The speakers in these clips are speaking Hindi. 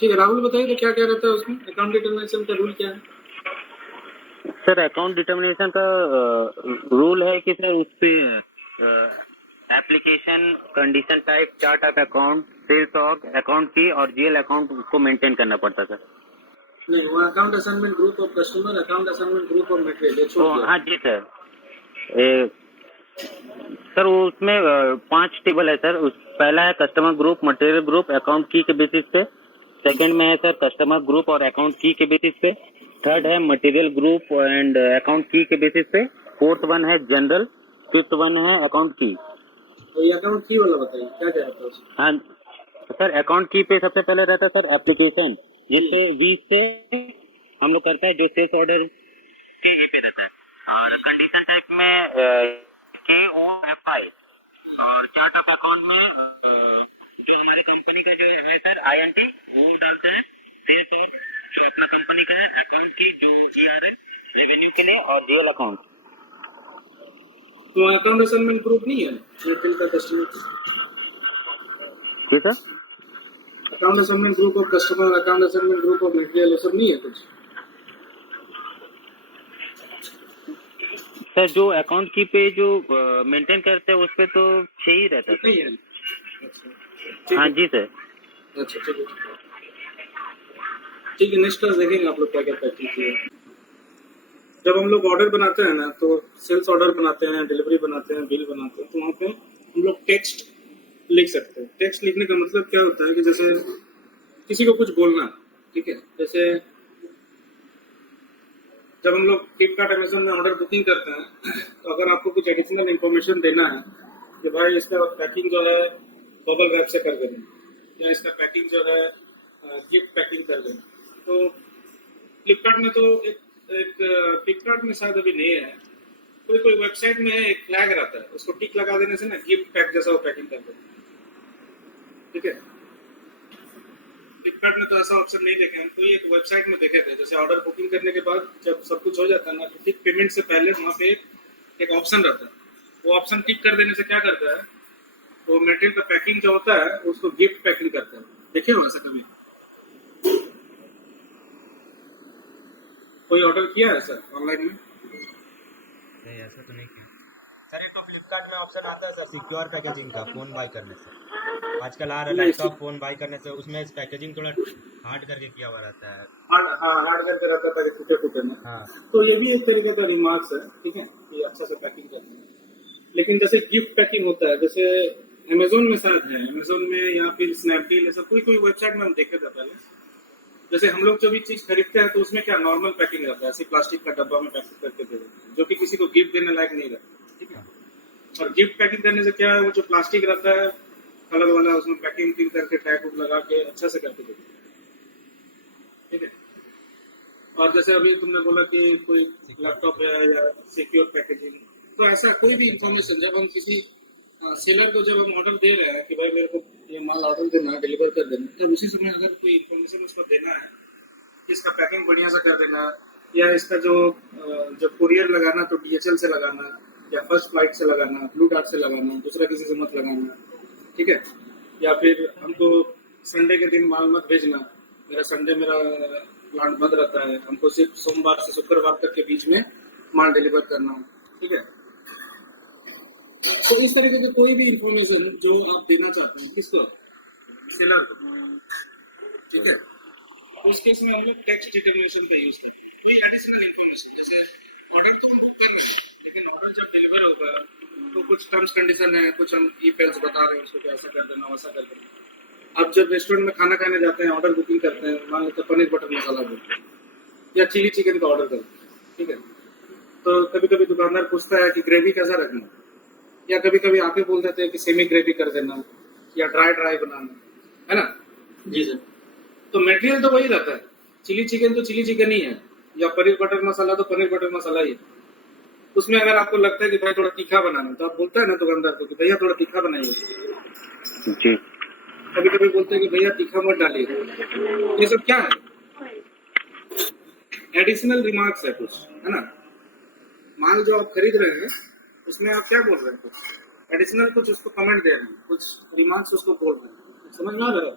ठीक है, राहुल बताइए तो क्या क्या रहता है उसमें, अकाउंट डिटर्मिनेशन का रूल क्या है? सर अकाउंट डिटर्मिनेशन का रूल है कि सर उस पे application, condition type, chart of account, sales of account की और जीएल अकाउंट को मेंटेन करना पड़ता सर। नहीं, वो account assignment group of customer, account assignment group of material, ये छोड़ दिया। हाँ जी सर। सर उसमें 5 टेबल है सर। उस पहला है customer group, material group, account की के बेसिस पे। सेकंड में है सर कस्टमर ग्रुप और अकाउंट की के बेसिस पे। थर्ड है मटेरियल ग्रुप एंड अकाउंट की के बेसिस पे। फोर्थ वन है जनरल। फिफ्थ वन है अकाउंट की। तो ये अकाउंट की वाला बताइए क्या क्या रहता है उसमें? हाँ सर, अकाउंट की पे सबसे पहले रहता है सर एप्लीकेशन, जिससे 20 से हम लोग करते हैं जो सेल्स ऑर्डर के ये पे रहता है। और कंडीशन टाइप में KOFI। और चार्ट ऑफ अकाउंट में जो हमारे कंपनी का जो है सर INT वो डालते हैं। सेल्स और जो अपना कंपनी का है अकाउंट की जो ERN रेवेन्यू के लिए और जीएल अकाउंट। तो अकाउंट असाइनमेंट ग्रुप नहीं है एयरटेल का कस्टमर? ठीक है account assignment group of customer, account assignment group of material, ये सब नहीं है कुछ? सर, जो अकाउंट की पे जो मेंटेन करते हैं उस पे तो 6 ही रहता है नहीं है? अच्छा, हाँ ठीक जी सर। है। अच्छा, ठीक है, ठीक है। नेक्स्ट क्लास देखेंगे आप लोग क्या क्या पैकिंग किए। जब हम लोग ऑर्डर बनाते हैं ना, तो सेल्स ऑर्डर बनाते हैं, डिलीवरी बनाते हैं, बिल बनाते हैं, तो वहाँ पे हम लोग टेक्स्ट लिख सकते हैं। टेक्स्ट लिखने का मतलब क्या होता है कि जैसे किसी को कुछ बोलना है, ठीक है। जैसे जब हम लोग फ्लिपकार्ट अमेजोन में ऑर्डर बुकिंग करते हैं, तो अगर आपको कुछ एडिशनल इन्फॉर्मेशन देना है कि भाई इसका पैकिंग जो है बबल रैप से कर देना, या इसका पैकिंग जो है गिफ्ट पैकिंग कर देना, तो फ्लिपकार्ट में तो एक फ्लिपकार्ट में शायद अभी नहीं है, कोई कोई वेबसाइट में एक फ्लैग रहता है, उसको टिक लगा देने से ना गिफ्ट पैक जैसा वो पैकिंग कर देता है, ठीक है। फ्लिपकार्ट में तो ऐसा ऑप्शन नहीं देखे हम, कोई एक वेबसाइट में देखे थे, जैसे ऑर्डर बुकिंग करने के बाद जब सब कुछ हो जाता है ना, तो ठीक पेमेंट से पहले वहाँ पे एक ऑप्शन रहता है। वो ऑप्शन टिक कर देने से क्या करता है, वो मटेरियल का पैकिंग जो होता है उसको गिफ्ट पैकिंग करता है। देखे हो ऐसा कभी? कोई ऑर्डर किया है सर ऑनलाइन में? नहीं, ऐसा तो नहीं किया सर। एक तो फ्लिपकार्ट में ऑप्शन आता है सर सिक्योर पैकेजिंग का, फोन बाय करने से। आजकल आ रहा है नहीं, लैपटॉप फोन बाय करने से, उसमें पैकेजिंग थोड़ा हार्ड करके किया हुआ रहता है। हार्ड करके रहता था कि टूटे फूटे में। हाँ तो ये भी एक तरीके का रिमार्क्स है, ठीक है, कि अच्छा से पैकिंग करते हैं। लेकिन जैसे गिफ्ट पैकिंग होता है, जैसे अमेजोन में शायद है, अमेजोन में या फिर स्नैपडील, ऐसा कोई कोई वेबसाइट में हम देखे थे पहले। जैसे हम लोग जो भी चीज खरीदते हैं तो उसमें क्या नॉर्मल पैकिंग रहता है, ऐसे प्लास्टिक का डब्बा में पैकिंग करके दे देते हैं, जो कि किसी को गिफ्ट देने लायक नहीं रहता, ठीक है। और गिफ्ट पैकिंग करने से क्या है, वो जो प्लास्टिक रहता है कलर वाला, उसमें पैकिंग करके टैग लगा के अच्छा से करके देते हैं, ठीक है। और जैसे अभी तुमने बोला कि कोई लैपटॉप है या सिक्योर पैकेजिंग, तो ऐसा कोई भी इंफॉर्मेशन जब हम किसी सेलर को जब हम ऑर्डर दे रहे हैं कि भाई मेरे को ये माल ऑर्डर देना, डिलीवर कर देना, तब उसी समय अगर कोई इंफॉर्मेशन उसको देना है कि इसका पैकिंग बढ़िया सा कर देना, या इसका जो जब कुरियर लगाना तो DHL से लगाना, या फर्स्ट फ्लाइट से लगाना, ब्लू डार्ट से लगाना, दूसरा किसी से मत लगाना, ठीक है। या फिर हमको संडे के दिन माल मत भेजना, मेरा संडे मेरा प्लांट बंद रहता है, हमको सिर्फ सोमवार से शुक्रवार तक के बीच में माल डिलीवर करना है, ठीक है। तो इस तरीके की कोई भी इंफॉर्मेशन जो आप देना चाहते हैं किसको, सेलर को, ठीक है, उस केस में हम लोग टेक्स्ट डिटर्मिनेशन का यूज करते हैं। एडिशनल इंफॉर्मेशन जैसे ऑर्डर तो हम ऊपर में, लेकिन ऑर्डर जब डिलीवर होगा तो कुछ टर्म्स कंडीशन है, कुछ हम ईमेल्स बता रहे हैं उसको कि ऐसा कर देना वैसा कर देना। अब जब रेस्टोरेंट में खाना खाने जाते हैं, ऑर्डर बुकिंग करते हैं, मान लेते पनीर बटर मसाला बोलते हैं या चिली चिकन का ऑर्डर करते हैं, ठीक है। तो कभी कभी दुकानदार पूछता है कि ग्रेवी कैसा रखना, या कभी कभी आके बोल देते हैं कि सेमी ग्रेवी कर देना या ड्राई ड्राई बनाना, है ना? जी सर। तो मटेरियल तो वही रहता है, चिली चिकन तो चिली चिकन ही है, या पनीर बटर मसाला तो पनीर बटर मसाला ही है। उसमें अगर आपको लगता है कि भाई थोड़ा तीखा बनाना, तो आप बोलते हैं ना दुकानदार को कि भैया थोड़ा तीखा बनाइए जी। कभी कभी बोलते हैं कि भैया तीखा मत डालिए। ये सब क्या है, एडिशनल रिमार्क्स है कुछ, है ना। माल जो आप खरीद रहे हैं उसमें आप क्या बोल रहे हैं, कुछ एडिशनल कुछ उसको कमेंट दे रहे हैं, कुछ रिमार्क्स उसको बोल रहे हैं, समझ में आ रहा है?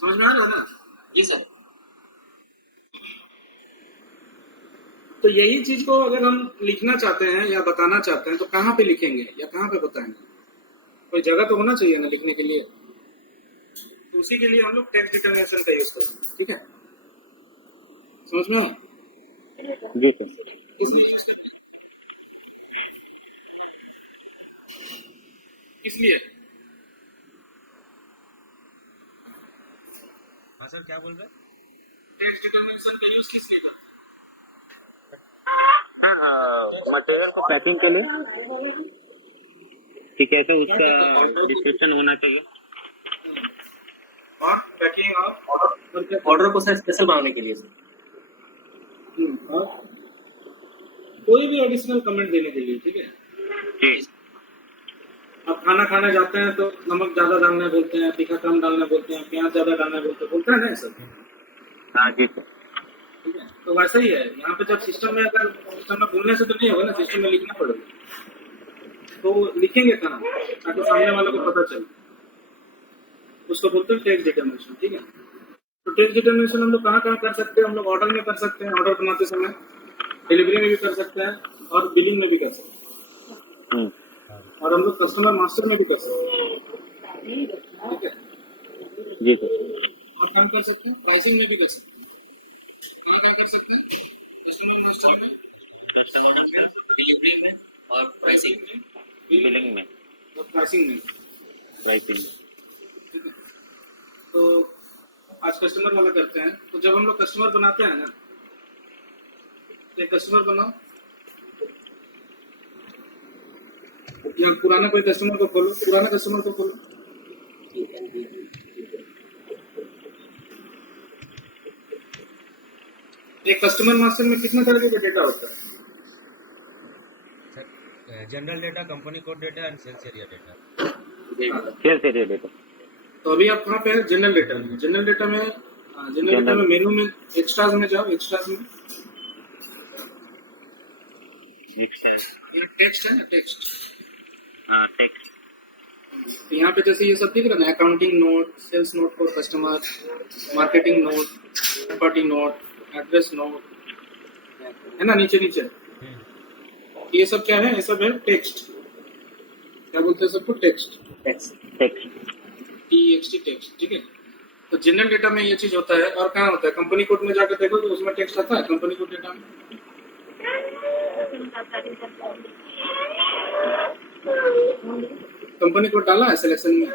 समझ में आ रहा है ना? जी सर। तो यही चीज को अगर हम लिखना चाहते हैं या बताना चाहते हैं तो कहाँ पे लिखेंगे या कहाँ पे बताएंगे? कोई जगह तो होना चाहिए ना लिखने के लिए। तो उसी के लिए हम लोग टेक्स्ट डिटर्मिनेशन का यूज करते हैं, ठीक है? समझ में आया? जी सर। इसलिए हाँ सर, क्या बोल रहे हैं? टेक्स्ट डिटर्मिनेशन का यूज किस लिए करते हैं? मटेरियल को पैकिंग के लिए कि कैसे उसका डिस्क्रिप्शन होना चाहिए और पैकिंग और ऑर्डर को सर स्पेशल बनाने के लिए सर। और कोई भी एडिशनल कमेंट देने के लिए, ठीक है? जी। अब खाना खाने जाते हैं तो नमक ज्यादा डालना बोलते हैं, तीखा कम डालना बोलते हैं, प्याज ज्यादा डालना बोलते हैं ना सर? हाँ जी सर। ठीक है, तो वैसा ही है यहाँ पे। जब सिस्टम में, अगर सिस्टम में बोलने से तो नहीं होगा ना, सिस्टम में लिखना पड़ेगा। तो लिखेंगे कहाँ ताकि सामने वालों को पता चले? उसको बोलते हैं टेक्स्ट डिटर्मिनेशन, ठीक है? तो टेक्स्ट डिटर्मिनेशन हम लोग कहाँ कहाँ कर सकते हैं? हम लोग ऑर्डर में कर सकते हैं, ऑर्डर बनाते समय, डिलीवरी में भी कर सकते हैं और बिलिंग में भी कर सकते हैं, और हम लोग कस्टमर मास्टर में भी कर सकते हैं, ठीक है? जी सर। और काम कर सकते हैं, प्राइसिंग में भी कर सकते हैं। कहाँ कहाँ कर सकते हैं? कस्टमर मास्टर में, ऑर्डर में, डिलीवरी में और प्राइसिंग में, बिलिंग में, और प्राइसिंग में, प्राइसिंग। ठीक है? तो आज कस्टमर वाला करते हैं। तो जब हम लोग कस्टमर बनाते हैं ना, एक कस्टमर बनाओ या पुराना कोई कस्टमर को खोलो, पुराना कस्टमर को खोलो। एक कस्टमर मास्टर में कितना तरह का डेटा होता है? Sir, general data, company code data and sales area data. Sales area data. तो अभी आप कहाँ पे है? जनरल डेटा में। जनरल डेटा में, जनरल डेटा में मेनू में एक्स्ट्राज में जाओ। एक्स्ट्राज में टेक्स्ट है ना, टेक्स्ट। हाँ, टेक्स्ट। यहाँ पे जैसे ये सब दिख रहा है ना, accounting note, sales note for customer, marketing note, third party note, address note, है ना नीचे नीचे। ये सब क्या है? ये सब है टेक्स्ट। क्या बोलते हैं सबको? टेक्स्ट। टेक्स्ट। टीएक्सटी टेक्स्ट, ठीक है? तो जनरल डेटा में ये चीज होता है। और कहाँ होता है? कंपनी कोड में जाकर देखो तो उसमें टेक्स्ट आता है कंपनी कोड डेटा में। कंपनी कोड डाला है सिलेक्शन में?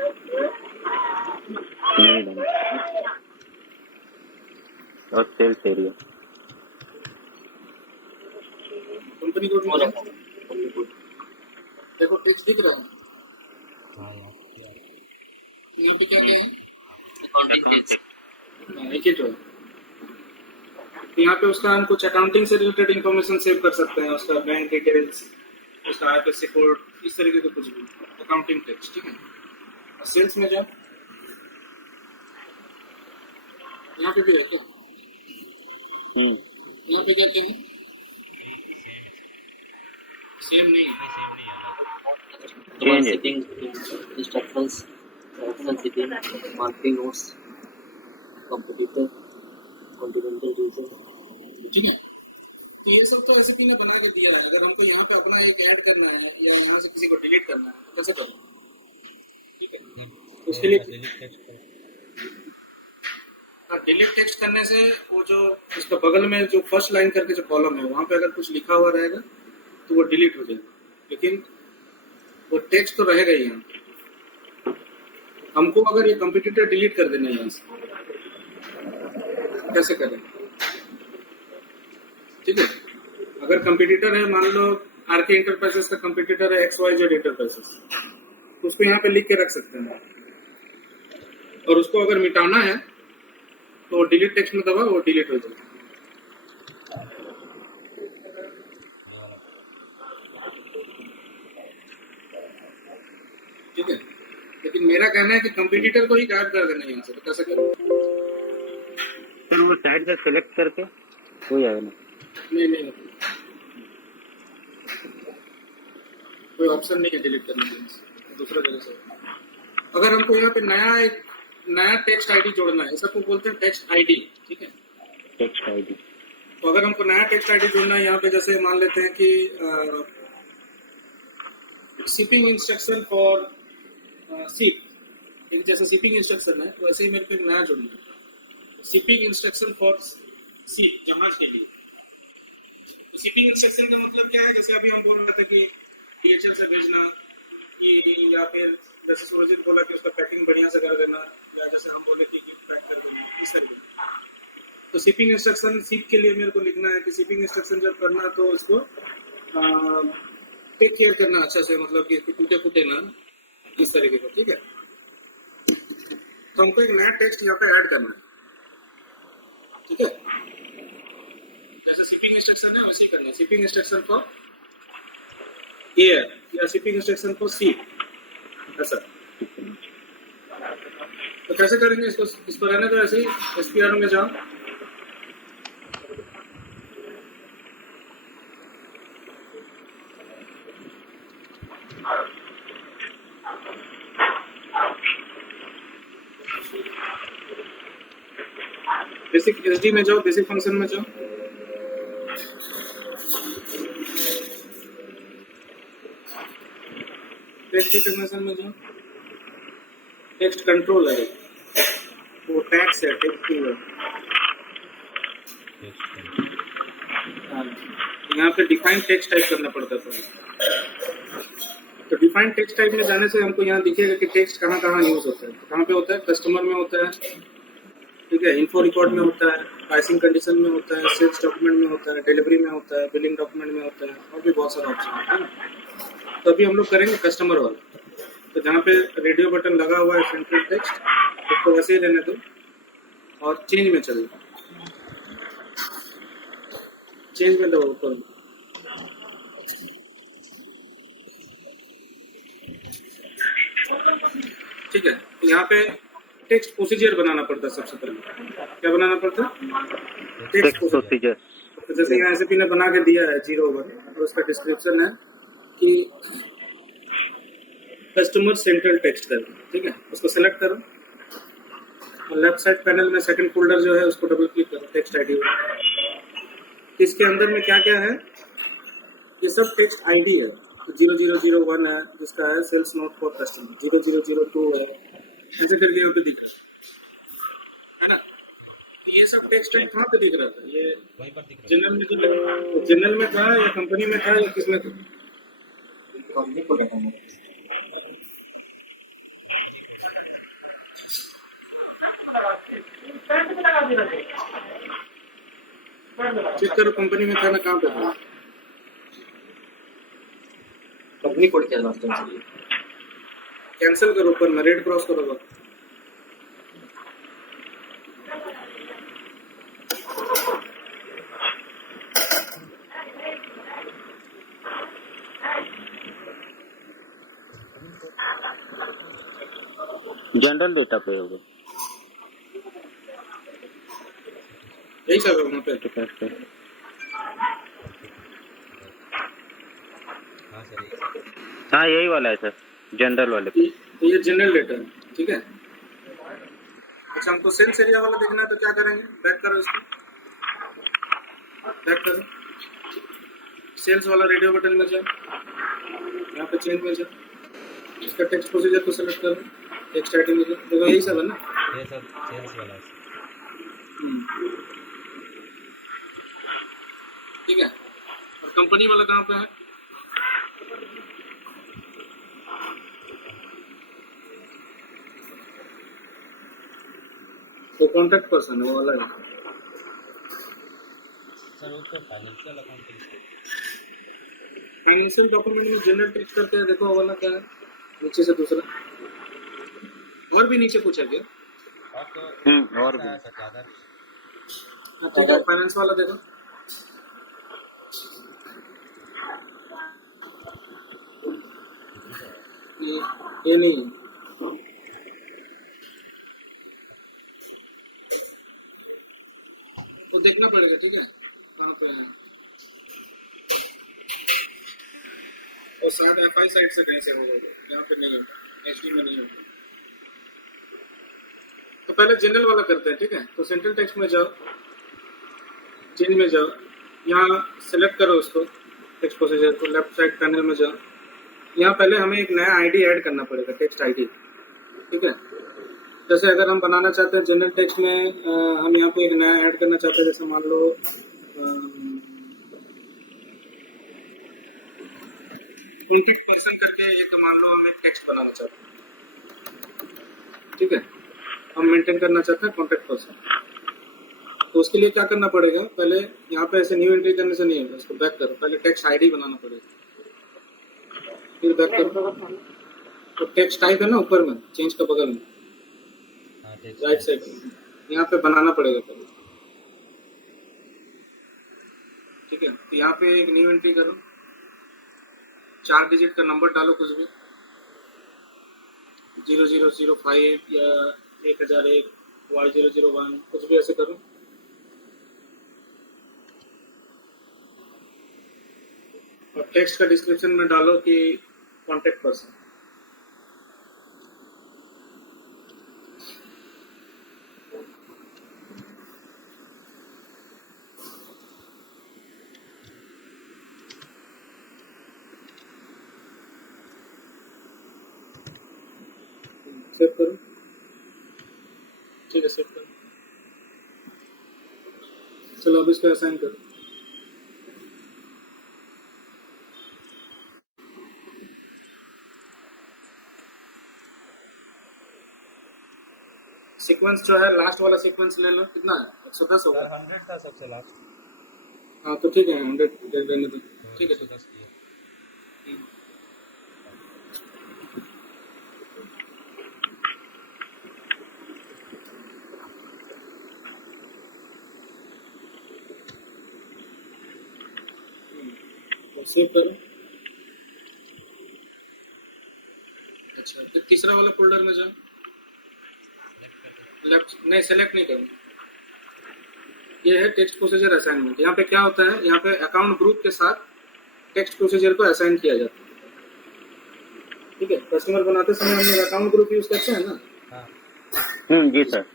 नहीं डाला। और सेल्स एरिया कंपनी कोड में देखो टेक्स्ट दिख रहा है। यहाँ पे क्या क्या है? एक ही तो है। यहाँ पे उसका हम कुछ अकाउंटिंग से रिलेटेड इंफॉर्मेशन सेव कर सकते हैं, उसका बैंक डिटेल्स, उसका आईएफएससी कोड, इस तरीके का कुछ भी अकाउंटिंग टेक्स्ट, ठीक है? और सेल्स में जाओ, यहाँ पे भी है क्या? यहाँ पे क्या क्या है? सेम नहीं है। Shipping instructions, shipping, marketing notes, computer, continental region, ठीक है? तो ये सब तो एसएपी ने बना के दिया है। अगर हमको यहाँ पे अपना एक ऐड करना है या यहाँ से किसी को डिलीट करना है, कैसे करें? ठीक है, उसके लिए डिलीट टेक्स्ट करने से वो जो उसका बगल में जो फर्स्ट लाइन करके जो कॉलम है वहाँ पे अगर कुछ लिखा हुआ रहेगा तो वो डिलीट हो जाएगा, लेकिन वो टेक्स्ट तो रहेगा ही यहाँ। हमको अगर ये कंप्यूटर डिलीट कर देना है यहाँ से, कैसे करें? ठीक है, अगर कंप्यूटर है, मान लो आरके इंटरप्राइजेस का कंप्यूटर है XYZ इंटरप्राइजेस, तो उसको यहाँ पे लिख के रख सकते हैं। और उसको अगर मिटाना है तो डिलीट टेक्स्ट में दबा, वो डिलीट हो जाएगा। ठीक है, लेकिन मेरा कहना है कि कंप्यूटर को ही गायब कर देना यहाँ से। तो कैसे करूँ? फिर वो साइड से सेलेक्ट करके हो जाएगा ना? नहीं, कोई ऑप्शन नहीं है डिलीट करने के लिए, दूसरा जगह से। अगर हमको यहाँ पे नया एक नया टेक्स्ट आईडी जोड़ना है, सबको बोलते हैं टेक्स्ट आईडी, ठीक है। Text ID. तो अगर हमको नया टेक्स्ट आईडी जोड़ना है, यहाँ पे जैसे मान लेते हैं कि शिपिंग इंस्ट्रक्शन फॉर सीप, एक जैसे शिपिंग इंस्ट्रक्शन है वैसे ही मेरे को एक नया जोड़ना है, शिपिंग इंस्ट्रक्शन फॉर सीप, जहाज के लिए। तो शिपिंग इंस्ट्रक्शन का मतलब क्या है, जैसे अभी हम बोल रहे थे कि DHL से भेजना, कि या फिर जैसे सुरजीत बोला कि उसका पैकिंग बढ़िया से कर देना, या जैसे हम बोले कि गिफ्ट पैक कर देना, इस तरीके। तो शिपिंग इंस्ट्रक्शन सीप के लिए मेरे को लिखना है कि शिपिंग इंस्ट्रक्शन जब करना तो उसको टेक केयर करना अच्छा से, मतलब कि टूटे फूटे ना, इस तरीके का, ठीक है। तो हमको एक नया टेक्स्ट यहाँ पे ऐड करना है, ठीक है। जैसे शिपिंग इंस्ट्रक्शन है वैसे ही करना है, शिपिंग इंस्ट्रक्शन फॉर एयर या शिपिंग इंस्ट्रक्शन फॉर सी, ऐसा। तो कैसे करेंगे इसको, इस पर रहने दो ऐसे ही, SPR में जाओ, बेसिक SD में जाओ, बेसिक फंक्शन में जाओ, टेक्स्ट डिटरमिनेशन में जाओ, टेक्स्ट कंट्रोल है वो, टैक्स है, टेक्स्ट है। यहाँ पे डिफाइन टेक्स्ट टाइप करना पड़ता था। तो डिफाइन टेक्स्ट टाइप में जाने से हमको यहाँ दिखेगा कि टेक्स्ट कहाँ कहाँ यूज होता है। कहाँ पे होता है, कस्टमर में होता है, ठीक है, इन्फो रिकॉर्ड में होता है, प्राइसिंग कंडीशन में होता है, सेल्स डॉक्यूमेंट में होता है, डिलीवरी में होता है, बिलिंग डॉक्यूमेंट में होता है, और भी बहुत सारे ऑप्शन है ना। तो अभी हम लोग करेंगे कस्टमर वाला। तो जहाँ पे रेडियो बटन लगा हुआ है सेंट्रल टेक्स्ट, उसको वैसे ही रहने दो और चेंज में चलो, चेंज में दो ऊपर, ठीक है। यहाँ पे टेक्स्ट प्रोसीजर बनाना पड़ता है सबसे पहले। क्या बनाना पड़ता है, टेक्स्ट प्रोसीजर। तो जैसे यहाँ SAP ने बना के दिया है 01, और उसका डिस्क्रिप्शन है कि कस्टमर सेंट्रल टेक्स्ट करो, ठीक है। उसको सेलेक्ट करो और लेफ्ट साइड पैनल में सेकंड फोल्डर जो है उसको डबल क्लिक करो, टेक्स्ट आईडी। इसके अंदर में क्या क्या है, ये सब टेक्स्ट आईडी है। 0001 है जिसका है सेल्स नोट फॉर कस्टमर, 0002 है, जैसे करके यहाँ पे दिख रहा है ना। ये सब टेक्स्ट टाइप कहाँ पे दिख रहा था, ये वहीं पर दिख रहा जनरल में जो जनरल में था या कंपनी में था या किसमें था, चेक करो कंपनी में था ना, कहाँ पे था। कंपनी कोड क्या लास्ट टाइम चाहिए? कैंसिल करो, ऊपर में रेड क्रॉस करो। जनरल डेटा पे होगा, यही सब है वहाँ पे। हाँ सर, हाँ यही वाला है सर, जनरल वाले पे। ये जनरल डेटा है, ठीक है। अच्छा, हमको सेल्स एरिया वाला देखना है तो क्या करेंगे, बैक करो इसको, बैक करो, सेल्स वाला रेडियो बटन में जाओ, यहाँ पे चेंज में जाओ, इसका टेक्स्ट प्रोसीजर को सेलेक्ट करो, टेक्स्ट आईडी में जाओ, देखो यही सब है ना। ये सब सेल्स वाला है। ठीक है। और कंपनी वाला कहाँ पे है, तो कॉन्टैक्ट पर्सन है वो अलग है। सर वो तो फाइनेंशियल अकाउंटिंग फाइनेंशियल डॉक्यूमेंट में जनरल टेक्स्ट करके देखो वो वाला क्या है, नीचे से दूसरा, और भी नीचे कुछ है क्या, और भी सर ज़्यादा ठीक है। फाइनेंस वाला देखो, ये नहीं है, तो देखना पड़ेगा, ठीक है कहाँ पे है। और शायद FI साइड से कहीं से होगा, यहाँ पे नहीं है, HD में नहीं होगा। पहले जनरल वाला करते हैं, ठीक है। तो सेंट्रल टेक्स्ट में जाओ, चेंज में जाओ, यहाँ सेलेक्ट करो उसको टेक्स्ट प्रोसीजर को, लेफ्ट साइड पैनल में जाओ। यहाँ पहले हमें एक नया आईडी ऐड करना पड़ेगा, टेक्स्ट आईडी, ठीक है। जैसे अगर हम बनाना चाहते हैं जनरल टेक्स्ट में, हम यहाँ पे एक नया ऐड करना चाहते हैं, जैसे मान लो 20% करके एक, मान लो हम एक टेक्स्ट बनाना चाहते हैं, ठीक है। हम मेंटेन करना चाहते हैं कॉन्टेक्ट पर्सन, तो उसके लिए क्या करना पड़ेगा, पहले यहाँ पे ऐसे न्यू एंट्री करने से नहीं होगा, इसको बैक करो, पहले टेक्स्ट आईडी बनाना पड़ेगा, फिर बैक करो। तो टेक्स्ट टाइप है ना ऊपर में, चेंज का बगल में राइट साइड, यहाँ पे बनाना पड़ेगा पहले, ठीक है। तो यहाँ पे एक न्यू एंट्री करो, 4 डिजिट का नंबर डालो, कुछ भी 0005 या 1001 Y001, कुछ भी ऐसे करो। और टेक्स्ट का डिस्क्रिप्शन में डालो कि कॉन्टेक्ट पर्सन, सेव करो, ठीक है, सेव करो। चलो अब इसको असाइन करो। सीक्वेंस जो है लास्ट वाला सीक्वेंस ले लो, कितना है 110 होगा। 100 था सबसे लास्ट। हाँ तो ठीक है, 100 दे देने दो, ठीक है। 110 किया। सेव करो। अच्छा, फिर तीसरा वाला फोल्डर में जाओ, लेफ्ट नहीं, सेलेक्ट नहीं करना, ये है टेक्स्ट प्रोसीजर असाइनमेंट। यहाँ पे क्या होता है, यहाँ पे अकाउंट ग्रुप के साथ टेक्स्ट प्रोसीजर को असाइन किया जाता है, ठीक है। कस्टमर बनाते समय हम लोग अकाउंट ग्रुप यूज करते हैं ना, जी सर।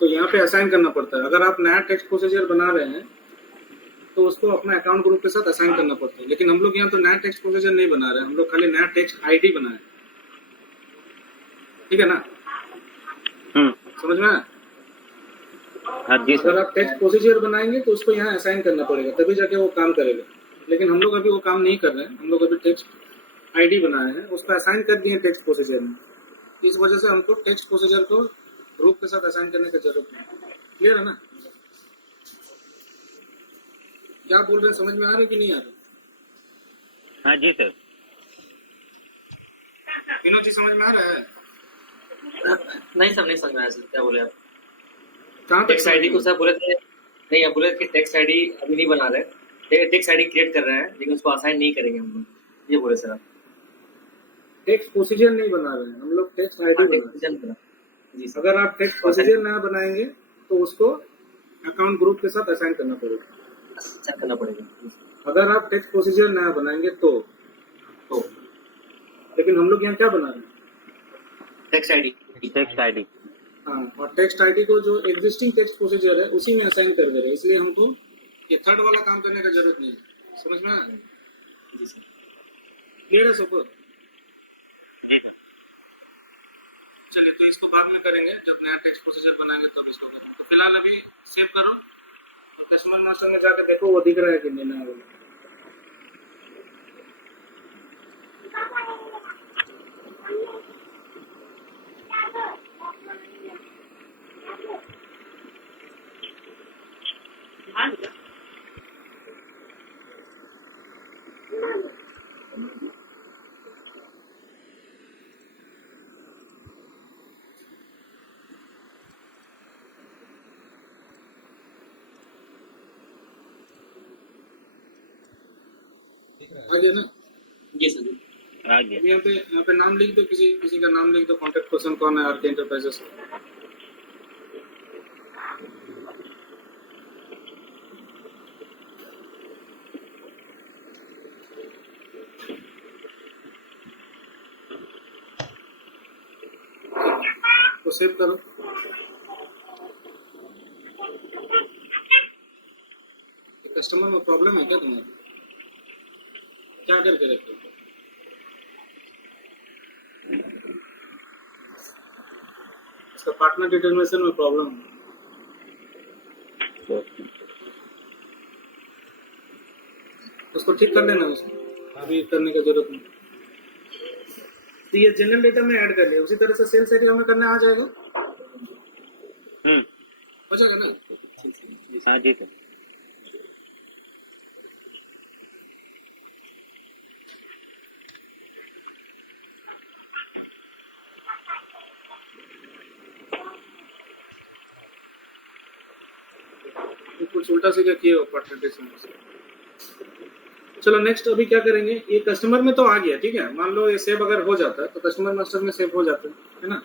तो यहाँ पे असाइन करना पड़ता है। अगर आप नया टेक्स्ट प्रोसीजर बना रहे हैं तो उसको अपने अकाउंट ग्रुप के साथ असाइन करना पड़ता है, लेकिन हम लोग यहाँ तो नया टेक्स्ट प्रोसीजर नहीं बना रहे हैं, हम लोग खाली नया टेक्स्ट आईडी बनाए, ठीक है ना, समझ में आया? हाँ जी अगर सर। आप टेक्स्ट प्रोसीजर बनाएंगे तो उसको यहाँ असाइन करना पड़ेगा, तभी जाके वो काम करेगा। लेकिन हम लोग अभी वो काम नहीं कर रहे हैं, हम लोग अभी टेक्स्ट आईडी बनाए हैं, उसको असाइन कर दिए टेक्स्ट प्रोसीजर में। इस वजह से हमको टेक्स्ट प्रोसीजर को ग्रुप के साथ असाइन करने की जरूरत नहीं। क्लियर है ना? क्या बोल रहे हैं, समझ में आ रहा है कि नहीं आ रहा? हाँ जी सर। तीनों चीज समझ में आ रहा है? नहीं सर, नहीं समझ में आया सर, क्या बोले आप? कहाँ तक टेक्स्ट आईडी को सर बोले थे, नहीं आप बोले कि टेक्स्ट आईडी अभी नहीं बना रहे, टेक्स्ट आईडी क्रिएट कर रहे हैं लेकिन उसको असाइन नहीं करेंगे हम लोग, ये बोले सर आप। टेक्स्ट प्रोसीजर नहीं बना रहे हैं हम लोग, टेक्स्ट आईडी बना रहे हैं। जी सर। अगर आप टेक्स्ट प्रोसीजर नया बनाएंगे तो उसको अकाउंट ग्रुप के साथ असाइन करना पड़ेगा। असाइन करना पड़ेगा। अगर आप टेक्स्ट प्रोसीजर नया बनाएंगे तो लेकिन हम लोग यहाँ क्या बना रहे हैं? Text ID. Text ID. हाँ, और टेक्स्ट आईडी को जो एग्जिस्टिंग टेक्स्ट प्रोसीजर है उसी में असाइन कर दे रहे हैं, इसलिए हमको ये थर्ड वाला काम करने का जरूरत नहीं है। समझ में आया? जी सर। क्लियर है सबको? चलिए, तो इसको बाद में करेंगे, जब नया टेक्स्ट प्रोसीजर बनाएंगे तब इसको करेंगे। तो फिलहाल अभी सेव करो, तो कस्टमर मास्टर में जाकर देखो वो दिख रहा है कि नहीं नया वाला। आ गया ना? जी सर। आ गया। अब यहाँ पे नाम लिख दो, किसी किसी का नाम लिख दो, कॉन्टेक्ट पर्सन कौन है आरके एंटरप्राइजेस। तो सेव करो। कस्टमर में प्रॉब्लम है क्या तुम्हारे? क्या करके रखे हो? इसका पार्टनर डिटर्मिनेशन में प्रॉब्लम है। उसको ठीक कर लेना, उसको अभी करने की जरूरत नहीं। तो ये जनरल डेटा में ऐड कर लिया, उसी तरह से सेल्स एरिया में करने आ जाएगा, हो जाएगा ना? हाँ जी सर। ये कुछ उल्टा सीधा किए हो पार्टनर। चलो नेक्स्ट अभी क्या करेंगे, ये कस्टमर में तो आ गया, ठीक है। मान लो ये सेव अगर हो जाता है तो कस्टमर मास्टर में सेव हो जाता है ना।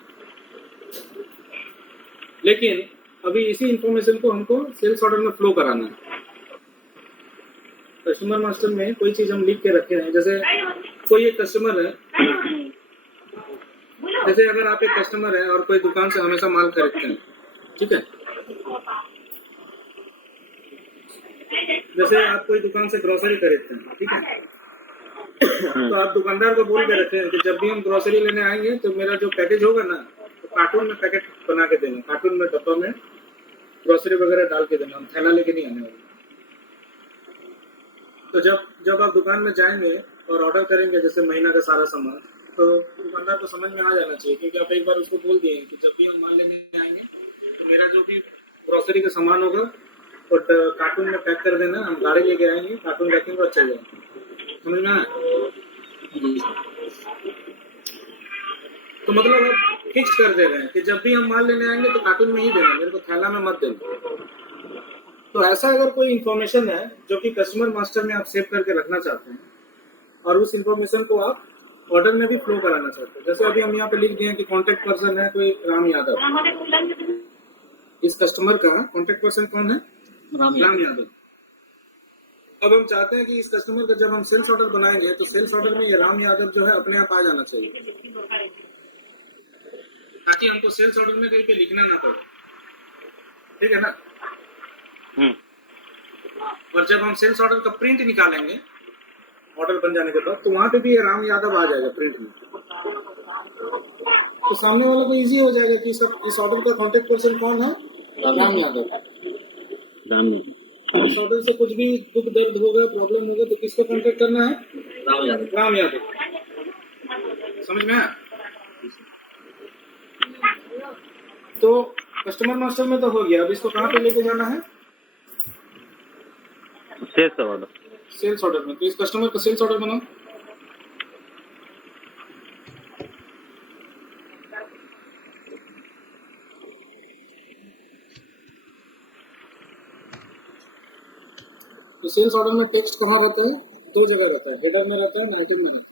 लेकिन अभी इसी इंफॉर्मेशन को हमको सेल्स ऑर्डर में फ्लो कराना है। कस्टमर मास्टर में कोई चीज हम लिख के रखे हैं, जैसे कोई एक कस्टमर है, जैसे अगर आप एक कस्टमर है और कोई दुकान से हमेशा माल खरीदते हैं, ठीक है। जैसे आप कोई दुकान से ग्रोसरी खरीदते हैं, ठीक है। तो आप दुकानदार को बोल के रखे हैं कि जब भी हम ग्रोसरी लेने आएंगे तो मेरा जो पैकेज होगा ना, तो कार्टून में पैकेट बना के देना, कार्टून में डब्बा में ग्रोसरी वगैरह डाल के देना, हम थैला लेके नहीं आने वाले। तो जब आप दुकान में जाएंगे और ऑर्डर करेंगे जैसे महीना का सारा सामान, तो दुकानदार को समझ में आ जाना चाहिए, क्योंकि आप एक बार उसको बोल दिए कि जब भी हम माल लेने आएंगे तो मेरा जो भी ग्रोसरी का सामान होगा और कार्टून में पैक कर देना, हम गाड़ी लेके आएंगे, कार्टून रखेंगे और चल जाएंगे। समझ में आया? तो मतलब आप फिक्स कर दे रहे हैं कि जब भी हम माल लेने आएंगे तो कार्टून में ही देना, मेरे को थैला में मत देना। तो ऐसा अगर कोई इन्फॉर्मेशन है जो कि कस्टमर मास्टर में आप सेव करके रखना चाहते हैं और उस इन्फॉर्मेशन को आप ऑर्डर में भी फ्लो कराना चाहते हैं, जैसे अभी हम यहाँ पे लिख दिए कि कॉन्टेक्ट पर्सन है कोई राम यादव, इस कस्टमर का कॉन्टेक्ट पर्सन कौन है? राम यादव। अब हम चाहते हैं कि इस कस्टमर का जब हम सेल्स ऑर्डर बनाएंगे तो सेल्स ऑर्डर में ये राम यादव जो है अपने आप आ जाना चाहिए, ताकि हमको सेल्स ऑर्डर में कहीं पे लिखना ना पड़े, ठीक है ना। और जब हम सेल्स ऑर्डर का प्रिंट निकालेंगे ऑर्डर बन जाने के बाद, तो वहां पे भी ये राम यादव आ जाएगा प्रिंट में। तो सामने वालों को इजी हो जाएगा कि इस ऑर्डर का कॉन्टेक्ट पर्सन कौन है? राम यादव। इस ऑर्डर से कुछ भी दुख दर्द होगा, प्रॉब्लम होगा, तो किसको कॉन्टेक्ट करना है? राम यादव। समझ में आया? तो कस्टमर मास्टर में तो हो गया, अब इसको कहाँ पे लेके जाना है? Sales order. सेल्स ऑर्डर में। तो इस कस्टमर का सेल्स ऑर्डर बनाओ। तो सेल्स ऑर्डर में टेक्स्ट कहाँ रहता है? दो जगह रहता है, हेडर में रहता है, नेगेटिव में रहता है।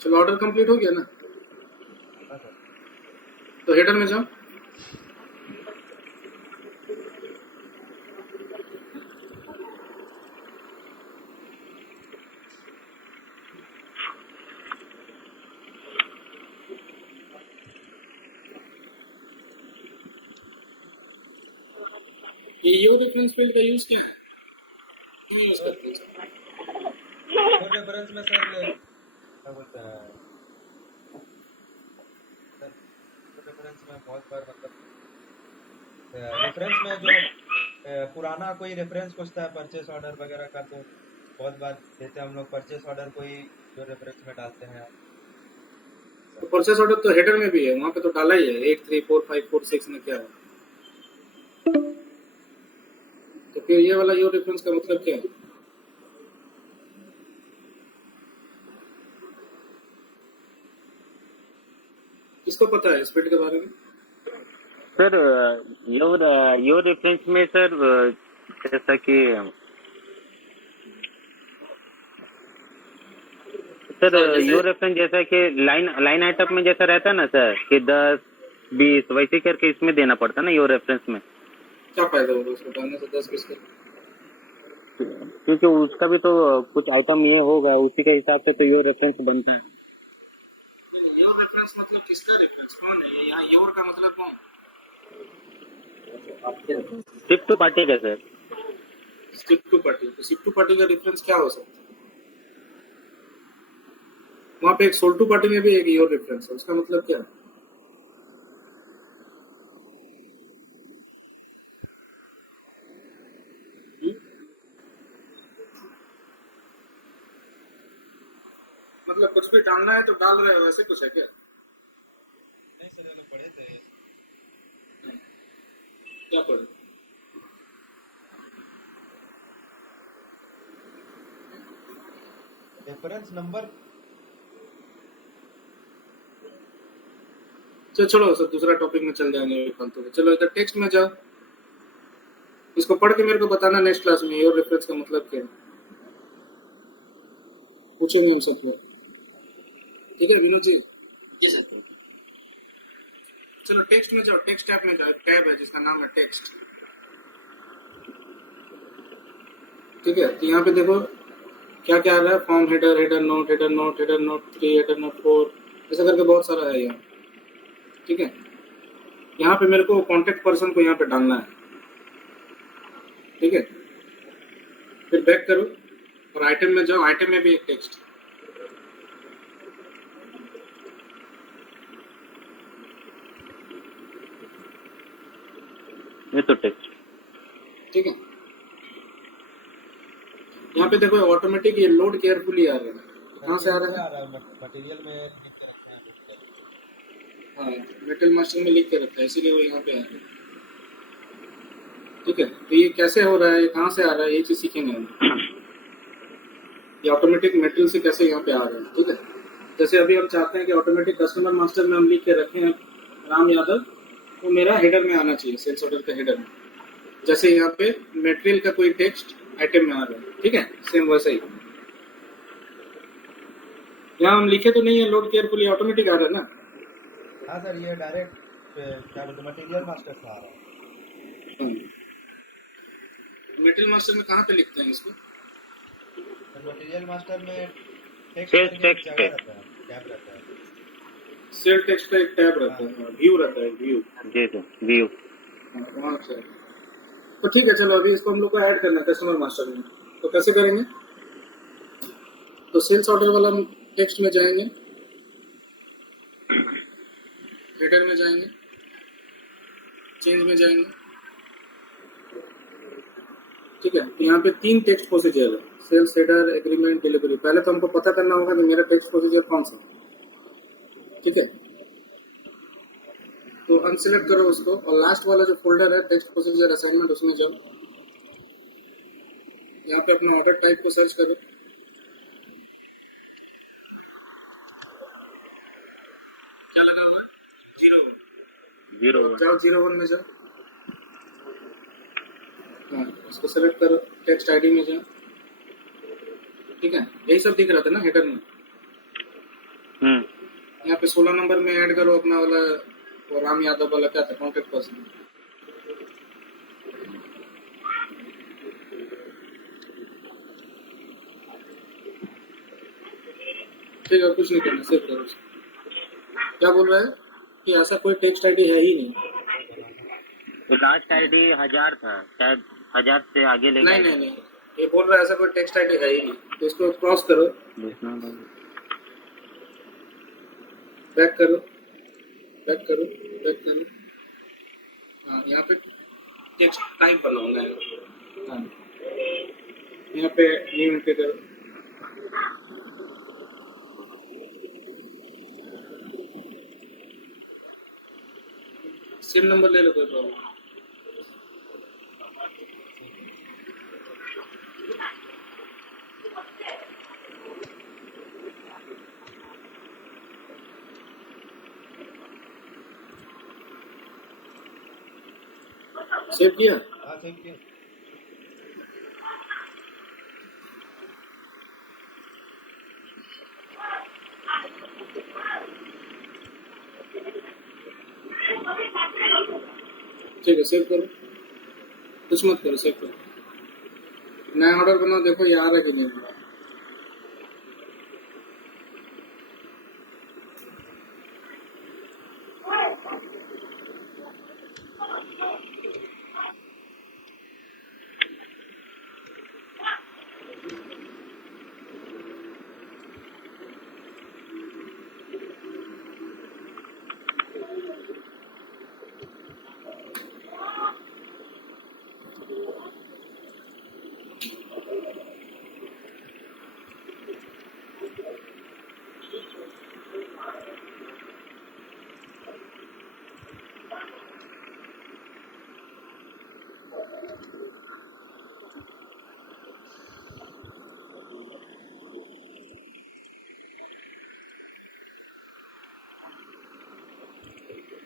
चलो ऑर्डर कंप्लीट हो गया ना, तो हेडर में जाओ। ये यो रेफरेंस फील्ड का यूज क्या है? क्यों यूज करते हैं? और रेफरेंस में सर क्या बोलते हैं सर, रेफरेंस में बहुत बार मतलब रेफरेंस में जो पुराना कोई रेफरेंस पूछता है परचेस ऑर्डर वगैरह का, तो बहुत बार देते हैं हम लोग परचेस ऑर्डर कोई जो रेफरेंस में डालते हैं। तो परचेस ऑर्डर तो हेडर में भी है, वहां पे तो डाला ही है 834546 में क्या है। तो फिर ये वाला यो रेफरेंस का मतलब क्या है? किसको पता है स्पीड के बारे में? सर योर रेफरेंस में सर जैसा कि सर जैसे योर रेफरेंस जैसा कि लाइन आइटम में जैसा रहता है ना सर कि 10 20 वैसे करके इसमें देना पड़ता है ना योर रेफरेंस में, क्या फायदा होगा उसको डालने से 10-20 का? क्योंकि उसका भी तो कुछ आइटम ये होगा, उसी के हिसाब से तो योर रेफरेंस बनता है। योर रेफरेंस मतलब किसका रेफरेंस? कौन है ये? यहाँ योर का मतलब कौन? आपके reference। शिफ्ट टू पार्टी का सर। Shift to party. तो शिफ्ट टू पार्टी का रेफरेंस क्या हो सकता है? वहाँ पे एक सोल्ड टू पार्टी में भी एक योर रेफरेंस है, उसका मतलब क्या है? हम्म? मतलब कुछ भी डालना है तो डाल रहे हो, वैसे कुछ है क्या? नहीं सर, ये लोग पढ़े थे। क्या पढ़े? Reference number. चलो सर दूसरा टॉपिक में चल जाएंगे फालतू में। चलो इधर टेक्स्ट में जाओ, इसको पढ़ के मेरे को बताना नेक्स्ट क्लास में योर रेफरेंस का मतलब क्या है, पूछेंगे हम सबको। ठीक है विनोद जी? जी सर। चलो टेक्स्ट में जाओ, टेक्स्ट टैब में जाओ, टैब है जिसका नाम है टेक्स्ट। ठीक है, तो यहाँ पे देखो क्या क्या आ रहा है, form header, header note, header note, header note 3, header note 4, ऐसा करके बहुत सारा है यहाँ। ठीक है, यहाँ पे मेरे को कॉन्टेक्ट पर्सन को यहाँ पे डालना है। ठीक है, फिर बैक करो और आइटम में जाओ, आइटम में भी एक टेक्स्ट। ये तो टेक्स्ट। ठीक है, यहाँ पे देखो ऑटोमेटिक ये लोड केयरफुली आ रहा है। कहाँ से आ रहा है? मटेरियल में लिख के रखा है। हाँ, मेटल मास्टर में लिख के रखा है, इसीलिए वो यहाँ पे आ रहा है। ठीक है, तो ये कैसे हो रहा है, ये कहाँ से आ रहा है, ये चीज सीखेंगे हम। ये ऑटोमेटिक मेटल से कैसे यहाँ पे आ रहा है। ठीक है, जैसे अभी हम चाहते हैं कि ऑटोमेटिक कस्टमर मास्टर में हम लिख के रखे हैं राम यादव, तो मेरा हेडर में आना चाहिए, सेल्स ऑर्डर के हेडर में। जैसे यहाँ पे मटेरियल का कोई टेक्स्ट आइटम में आ रहा है। ठीक है, सेम वैसे ही यहाँ हम लिखे तो नहीं है लोड केयरफुली, ऑटोमेटिक आ रहा है ना। हाँ सर, ये डायरेक्ट क्या बोलते मटेरियल मास्टर से आ रहा है। मेटल मास्टर में कहाँ पे लिखते हैं इसको? मटेरियल मास्टर में टेक्स्ट सेल्स करके एक टेक्स्ट जगह पे। रहता है, टैब रहता है। सेल टेक्स्ट का एक टैब रहता है, व्यू रहता है, व्यू। जी सर व्यू। वहाँ से। तो ठीक है, चलो अभी इसको हम लोग को ऐड करना है कस्टमर मास्टर में, तो कैसे करेंगे? तो सेल्स ऑर्डर वाला टेक्स्ट में जाएंगे, हेडर में जाएंगे, चेंज में जाएंगे। ठीक है, तो यहाँ पे 3 टेक्स्ट प्रोसीजर है, सेल्स, हेडर, एग्रीमेंट, डिलीवरी। पहले तो हमको पता करना होगा कि मेरा टेक्स्ट प्रोसीजर कौन सा है। ठीक है, तो अनसिलेक्ट करो उसको और लास्ट वाला जो फोल्डर है टेक्स्ट प्रोसीजर असाइनमेंट, उसमें जाओ। यहाँ पे अपने ऑर्डर टाइप को सर्च करो, क्या लगा हुआ? 0 जाओ, 01 में जाओ। हाँ, उसको सेलेक्ट करो, टेक्स्ट आईडी में जाओ। ठीक है, यही सब दिख रहा था ना हेडर में। यहाँ पे 16 नंबर में ऐड करो अपना वाला, वो राम यादव वाला क्या था, कॉन्टेक्ट पर्सन। ठीक है, कुछ नहीं करना, सेव करो उसको। क्या बोल रहा है कि ऐसा कोई टेक्स्ट आईडी है ही नहीं। तो लास्ट आईडी 1000 था, शायद 1000 से आगे ले नहीं नहीं नहीं, ये बोल रहा है ऐसा कोई टेक्स्ट आईडी है ही नहीं। तो इसको क्रॉस करो, बैक करो, बैक करो, बैक करो। हाँ, यहाँ पे टेक्स्ट टाइप बनाना है। हाँ, यहाँ पे न्यू एंट्री करो। सिम नंबर ले लो, कोई प्रॉब्लम। सेव किया? हाँ सेव किया। ठीक है, सेव करो, कुछ मत करो, सेव करो, नया ऑर्डर बनाओ, देखो ये आ रहा है कि नहीं।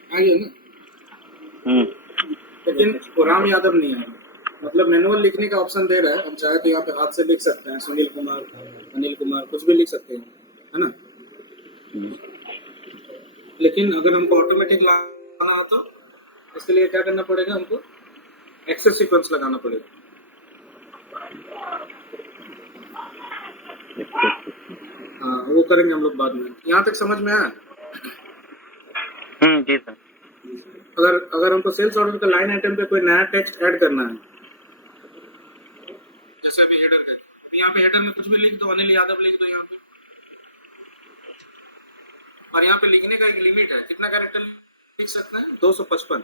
आ गया ना, लेकिन राम यादव नहीं है, मतलब मैनुअल लिखने का ऑप्शन दे रहा है, हम चाहे तो यहाँ पे हाथ से लिख सकते हैं, सुनील कुमार, अनिल कुमार, कुछ भी लिख सकते हैं, है ना। लेकिन अगर हमको ऑटोमेटिक लगाना हो तो इसके लिए क्या करना पड़ेगा, हमको एक्सेस सीक्वेंस लगाना पड़ेगा। हाँ, वो करेंगे हम लोग बाद में। यहाँ तक समझ में आया? जी सर। अगर हमको सेल्स ऑर्डर का लाइन आइटम पे कोई नया टेक्स्ट ऐड करना है, जैसे अभी हेडर का, तो यहाँ पे हेडर में कुछ भी लिख दो, अनिल यादव लिख दो यहाँ पे, और यहाँ पे लिखने का एक लिमिट है, कितना कैरेक्टर लिख सकते हैं? 255।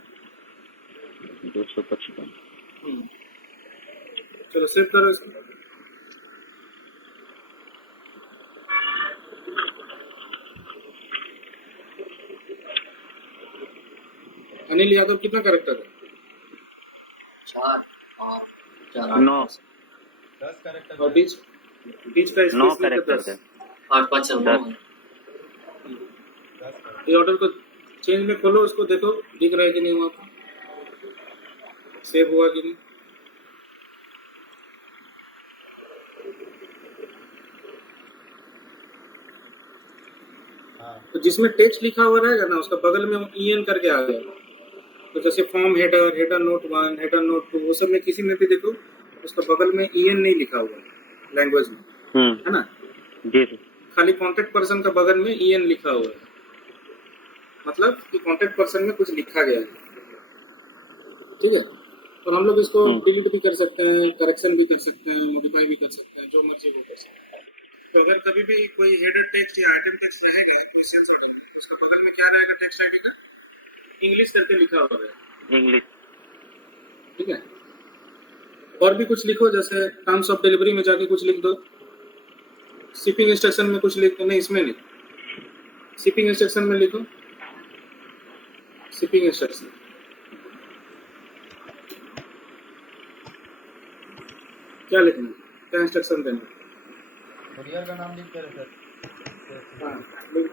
255। चलो सेव करो इसको। अनिल यादव कितना कैरेक्टर है? 9 10 कैरेक्टर और बीच का 9 स्पेस कैरेक्टर लिखो है। 8 5 9। ये ऑर्डर को चेंज में खोलो, उसको देखो दिख रहा है कि नहीं, वहाँ पे सेव हुआ कि नहीं। तो जिसमें टेक्स्ट लिखा हुआ रहेगा ना, उसका बगल में ईएन करके आ गया, तो जैसे form header, header note 1, header note 2, वो सब में किसी में भी देखो उसका बगल में ईएन नहीं लिखा हुआ है लैंग्वेज में, है ना। जी सर। खाली कॉन्टेक्ट पर्सन का बगल में ईएन लिखा हुआ है, मतलब कि कॉन्टेक्ट पर्सन में कुछ लिखा गया है, ठीक है। और हम लोग इसको डिलीट भी कर सकते हैं, करेक्शन भी कर सकते हैं, मॉडिफाई भी कर सकते हैं, जो मर्जी वो कर सकते हैं। तो अगर कभी भी कोई हेडर टेक्स्ट या आइटम टेक्स्ट रहेगा कोई सेल्स ऑर्डर में, तो उसका बगल में क्या रहेगा टेक्स्ट आईडी का? इंग्लिश करके लिखा हुआ है, इंग्लिश, ठीक है। और भी कुछ लिखो, जैसे टर्म्स ऑफ डिलीवरी में जाके कुछ लिख दो, शिपिंग इंस्ट्रक्शन में कुछ लिख दो, नहीं इसमें नहीं, शिपिंग इंस्ट्रक्शन में लिखो, शिपिंग इंस्ट्रक्शन क्या लिखना है, क्या इंस्ट्रक्शन देना है? कुरियर का नाम लिख दे रहे सर। हाँ, लिख।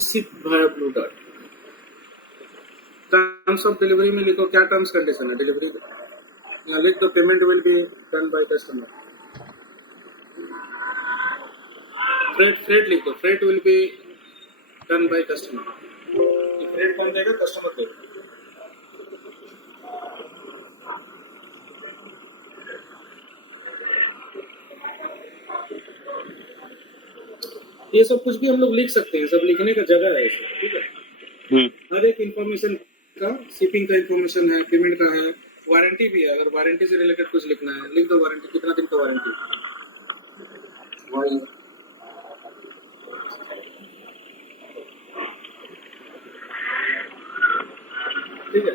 Ship via blue dot. Terms of delivery में लिखो क्या टर्म्स कंडीशन है डिलीवरी का, यहाँ लिख दो payment will be done by customer. Freight लिख दो, freight will be done by customer, freight कौन देगा? कस्टमर देगा। ये सब कुछ भी हम लोग लिख सकते हैं, सब लिखने का जगह है इसमें, ठीक है। हर एक इंफॉर्मेशन का, शिपिंग का इंफॉर्मेशन है, पेमेंट का है, वारंटी भी है, अगर वारंटी से रिलेटेड कुछ लिखना है लिख दो, वारंटी कितना दिन का वारंटी, ठीक है।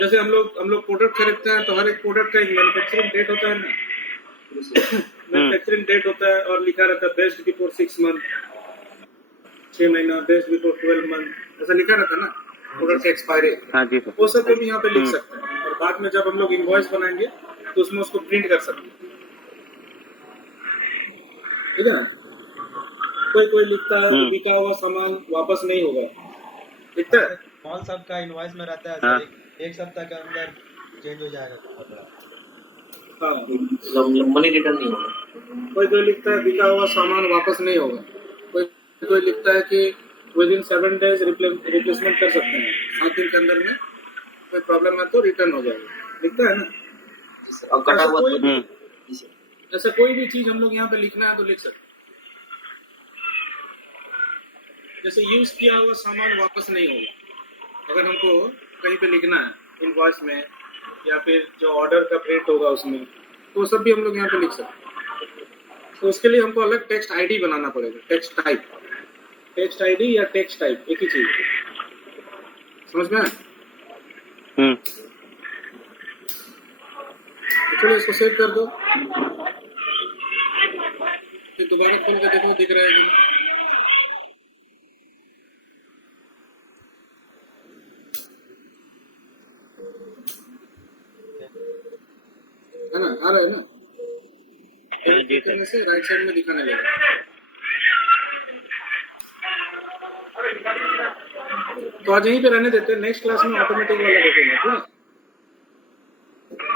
जैसे हम लोग प्रोडक्ट खरीदते हैं, तो हर एक प्रोडक्ट का एक मैन्युफैक्चरिंग डेट होता है ना, मैन्युफैक्चरिंग डेट होता है, और लिखा रहता है बेस्ट बिफोर 6 मंथ, 6 महीना, बेस्ट बिफोर 12 मंथ, ऐसा लिखा रहता है ना प्रोडक्ट का एक्सपायरी। हाँ जी सर। वो सब भी यहाँ पे लिख सकते हैं, और बाद में जब हम लोग इनवॉइस बनाएंगे तो उसमें उसको प्रिंट कर सकते हैं, ठीक है। कोई लिखता है बिका हुआ सामान वापस नहीं होगा, लिखता है। मॉल सब का इनवॉइस में रहता है हाँ। सर, एक एक सप्ताह के अंदर चेंज हो जाएगा कपड़ा। हाँ, मनी रिटर्न नहीं होगा। कोई लिखता है बिका हुआ सामान वापस नहीं होगा, कोई लिखता है कि विद इन 7 days रिप्लेसमेंट कर सकते हैं, 7 दिन के अंदर में कोई प्रॉब्लम है तो रिटर्न हो जाएगा, लिखता है ना। और कटा ऐसा हुआ कोई भी जी सर। ऐसा कोई भी चीज हम लोग यहाँ पे लिखना है तो लिख सकते हैं। जैसे यूज किया हुआ सामान वापस नहीं होगा, अगर हमको कहीं पे लिखना है इनवॉइस में या फिर जो ऑर्डर का प्रिंट होगा उसमें, तो वो सब भी हम लोग यहाँ पे लिख सकते हैं। तो उसके लिए हमको अलग टेक्स्ट आईडी बनाना पड़ेगा, टेक्स्ट आईडी या टेक्स्ट टाइप एक ही चीज, समझ में आया? तो चलो इसको सेव कर दो, फिर दोबारा खोल के देखो दिख रहा है कि नहीं। है ना, आ रहा है ना? जी सर। करने से राइट साइड में दिखाने लगेगा। तो आज यहीं पे रहने देते हैं, नेक्स्ट क्लास में ऑटोमेटिक वाला देखेंगे, ठीक है?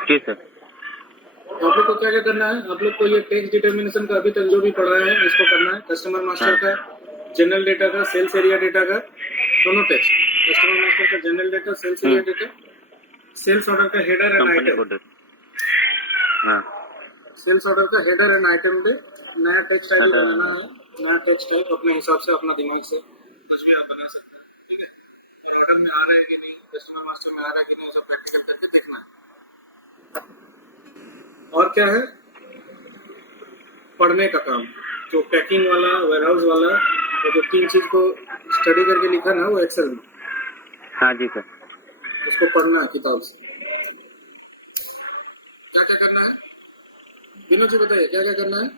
जी सर। तो आप लोग को क्या क्या करना है, आप लोग को ये टेक्स्ट डिटर्मिनेशन का अभी तक जो भी पढ़ा है इसको करना है, कस्टमर मास्टर का, जनरल डेटा का, सेल्स एरिया डेटा का, दोनों टेक्स्ट, कस्टमर मास्टर का general data, sales area data, sales order का header and company item, code. हाँ सेल्स ऑर्डर का हेडर एंड आइटम पे नया टेक्स्ट आईडी बनाना है, नया टेक्स्ट टाइप अपने हिसाब से अपना दिमाग से कुछ भी आप बना सकते हैं, ठीक है? और ऑर्डर में आ रहा है कि नहीं, कस्टमर मास्टर में आ रहा है कि नहीं, सब प्रैक्टिकल करके देखना है। और क्या है, पढ़ने का काम, जो पैकिंग वाला, वेयरहाउस वाला, वो जो 3 चीज को स्टडी करके लिखा ना वो एक्सेल में, हाँ जी सर। उसको पढ़ना है किताब से। क्या क्या करना है विनोद जी, बताइए क्या क्या करना है?